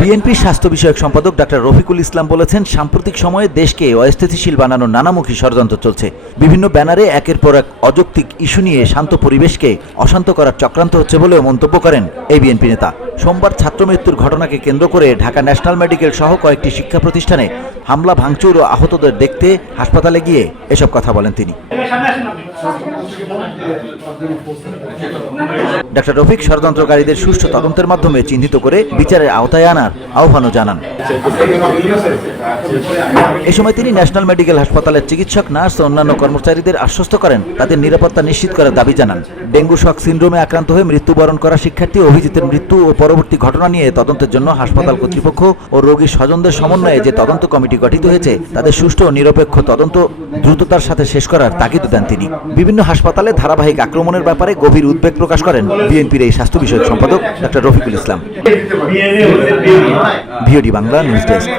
বিএনপির স্বাস্থ্য বিষয়ক সম্পাদক ডাক্তার রফিকুল ইসলাম বলেছেন, সাম্প্রতিক সময়ে দেশকে অস্থিতিশীল বানানোর নানামুখী ষড়যন্ত্র চলছে। বিভিন্ন ব্যানারে একের পর এক অযৌক্তিক ইস্যু নিয়ে শান্ত পরিবেশকে অশান্ত করার চক্রান্ত হচ্ছে বলেও মন্তব্য করেন এই বিএনপি নেতা। সোমবার ছাত্রমৃত্যুর ঘটনাকে কেন্দ্র করে ঢাকা ন্যাশনাল মেডিকেল সহ কয়েকটি শিক্ষা প্রতিষ্ঠানে হামলা, ভাঙচুর ও আহতদের দেখতে হাসপাতালে গিয়ে এসব কথা বলেন তিনি। ডাক্তার রফিক ষড়যন্ত্রকারীদের সুষ্ঠু তদন্তের মাধ্যমে চিহ্নিত করে বিচারের আওতায় আনার আহ্বানও জানান। এ সময় তিনি ন্যাশনাল মেডিকেল হাসপাতালের চিকিৎসক, নার্স ও অন্যান্য কর্মচারীদের আশ্বস্ত করেন তাদের নিরাপত্তা নিশ্চিত করার দাবি জানান। ডেঙ্গু শক সিন্ড্রোমে আক্রান্ত হয়ে মৃত্যুবরণ করা শিক্ষার্থী অভিজিতের মৃত্যু ও পরবর্তী ঘটনা নিয়ে তদন্তের জন্য হাসপাতাল কর্তৃপক্ষ ও রোগীর স্বজনদের সমন্বয়ে যে তদন্ত কমিটি গঠিত হয়েছে তাদের সুষ্ঠু ও নিরপেক্ষ তদন্ত দ্রুততার সাথে শেষ করার তাগিদ দেন তিনি। বিভিন্ন হাসপাতালে ধারাবাহিক আক্রমণের ব্যাপারে গভীর উদ্বেগ প্রকাশ করেন বিএনপির এই স্বাস্থ্য বিষয়ক সম্পাদক doctor Rafiqul Islam. VOD Bangla news desk.